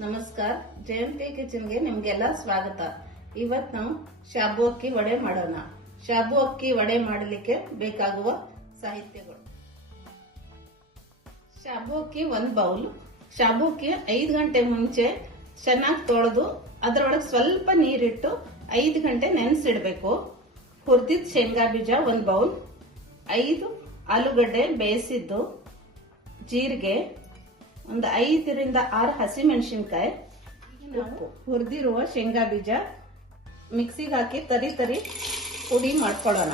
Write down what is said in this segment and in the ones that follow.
ನಮಸ್ಕಾರ, ಜಯಂತಿ ಕಿಚನ್ಗೆ ನಿಮ್ಗೆಲ್ಲ ಸ್ವಾಗತ. ಇವತ್ತು ನಾವು ಶಾಬು ಅಕ್ಕಿ ವಡೆ ಮಾಡೋಣ. ಶಾಬು ಅಕ್ಕಿ ವಡೆ ಮಾಡಲಿಕ್ಕೆ ಬೇಕಾಗುವ ಸಾಹಿತ್ಯಗಳು: ಶಾಬು ಅಕ್ಕಿ 1 ಬೌಲ್. ಶಾಬು ಅಕ್ಕಿ 5 ಗಂಟೆ ಮುಂಚೆ ಚೆನ್ನಾಗಿ ತೊಳೆದು ಅದರೊಳಗೆ ಸ್ವಲ್ಪ ನೀರಿಟ್ಟು 5 ಗಂಟೆ ನೆನೆಸಿಡ್ಬೇಕು. ಹುರಿದಿದ್ದ ಶೇಂಗಾ ಬೀಜ 1 ಬೌಲ್, 5 ಆಲೂಗಡ್ಡೆ ಬೇಯಿಸಿದ್ದು, ಜೀರಿಗೆ, ಒಂದು 5 ರಿಂದ 6 ಹಸಿಮೆಣಸಿನಕಾಯಿ, ಉಪ್ಪು. ಹುರಿದಿರುವ ಶೇಂಗಾ ಬೀಜ ಮಿಕ್ಸಿಗೆ ಹಾಕಿ ತರಿ ಪುಡಿ ಮಾಡ್ಕೊಳ್ಳೋಣ.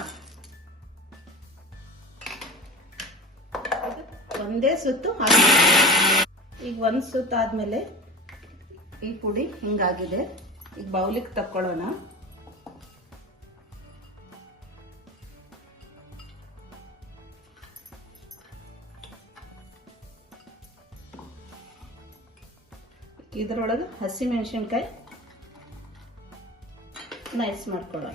ಒಂದೇ ಸುತ್ತು ಈಗ 1 ಸುತ್ತು ಆದ್ಮೇಲೆ ಈ ಪುಡಿ ಹಿಂಗಾಗಿದೆ. ಈಗ ಬೌಲಿಗೆ ತಕ್ಕೊಳ್ಳೋಣ. ಇದರೊಳಗೆ ಹಸಿಮೆಣಸಿನಕಾಯಿ ನೈಸ್ ಮಾಡ್ಕೊಳ್ಳೋಣ.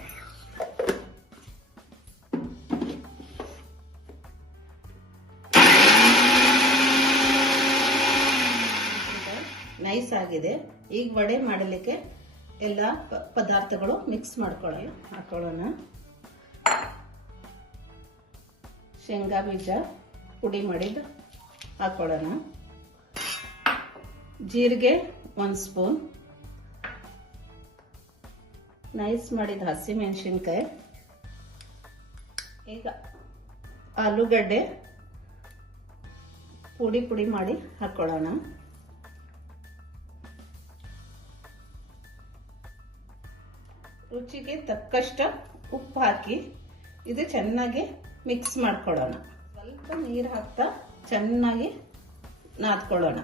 ನೈಸ್ ಆಗಿದೆ. ಈಗ ವಡೆ ಮಾಡಲಿಕ್ಕೆ ಎಲ್ಲ ಪದಾರ್ಥಗಳು ಮಿಕ್ಸ್ ಹಾಕೊಳ್ಳೋಣ. ಶೇಂಗಾ ಬೀಜ ಪುಡಿ ಮಾಡಿದ್ದು ಹಾಕೊಳ್ಳೋಣ. ಜೀರಿಗೆ 1 ಸ್ಪೂನ್, ನೈಸ್ ಮಾಡಿದ ಹಸಿಮೆಣಸಿನಕಾಯಿ, ಈಗ ಆಲೂಗಡ್ಡೆ ಪುಡಿ ಮಾಡಿ ಹಾಕೊಳ್ಳೋಣ. ರುಚಿಗೆ ತಕ್ಕಷ್ಟು ಉಪ್ಪು ಹಾಕಿ ಇದು ಚೆನ್ನಾಗಿ ಮಿಕ್ಸ್ ಮಾಡ್ಕೊಳ್ಳೋಣ. ಸ್ವಲ್ಪ ನೀರು ಹಾಕ್ತಾ ಚೆನ್ನಾಗಿ ನಾದ್ಕೊಳ್ಳೋಣ.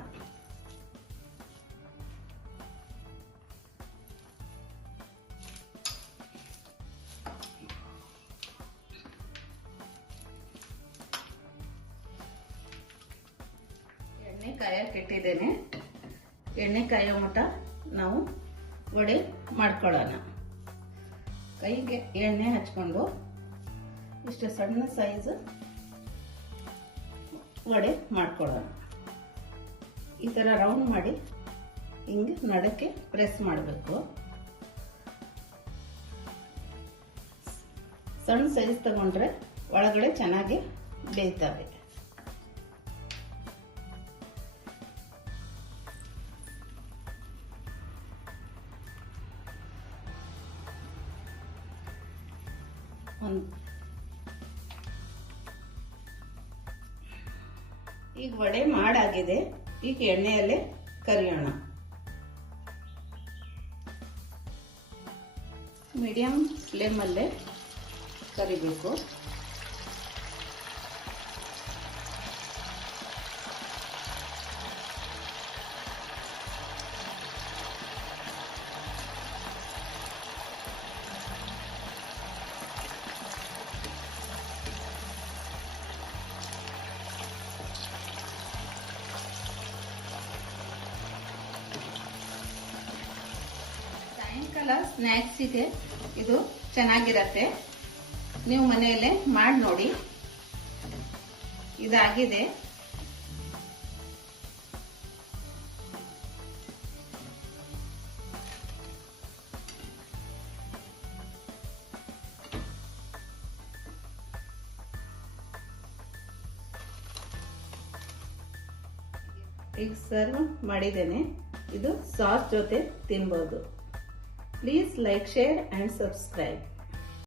ಎಣ್ಣೆ ಕಾಯಕ್ಕೆ ಇಟ್ಟಿದ್ದೇನೆ. ಎಣ್ಣೆ ಕಾಯೋ ಮಟ ನಾವು ವಡೆ ಮಾಡ್ಕೊಳ್ಳೋಣ. ಕೈಗೆ ಎಣ್ಣೆ ಹಚ್ಕೊಂಡು ಇಷ್ಟು ಸಣ್ಣ ಸೈಜ್ ವಡೆ ಮಾಡ್ಕೊಳ್ಳೋಣ. ಈ ತರ ರೌಂಡ್ ಮಾಡಿ ಹಿಂಗೆ ನಡಕ್ಕೆ ಪ್ರೆಸ್ ಮಾಡಬೇಕು. ಸಣ್ಣ ಸೈಜ್ ತಗೊಂಡ್ರೆ ಒಳಗಡೆ ಚೆನ್ನಾಗಿ ಬೇಯ್ತವೆ. ಈಗ ವಡೆ ಮಾಡಾಗಿದೆ. ಈಗ ಎಣ್ಣೆಯಲ್ಲೇ ಕರಿಯೋಣ. ಮೀಡಿಯಂ ಫ್ಲೇಮಲ್ಲೇ ಕರಿಬೇಕು. ಸಾಯಂಕಾಲ ಸ್ನ್ಯಾಕ್ಸಿಗೆ ಇದು ಚೆನ್ನಾಗಿರತ್ತೆ. ನೀವು ಮನೆಯಲ್ಲೇ ಮಾಡಿ ನೋಡಿ. ಇದಾಗಿದೆ. ಈಗ ಸರ್ವ್ ಮಾಡಿದ್ದೇನೆ. ಇದು ಸಾಸ್ ಜೊತೆ ತಿನ್ಬೋದು. Please like, share and subscribe.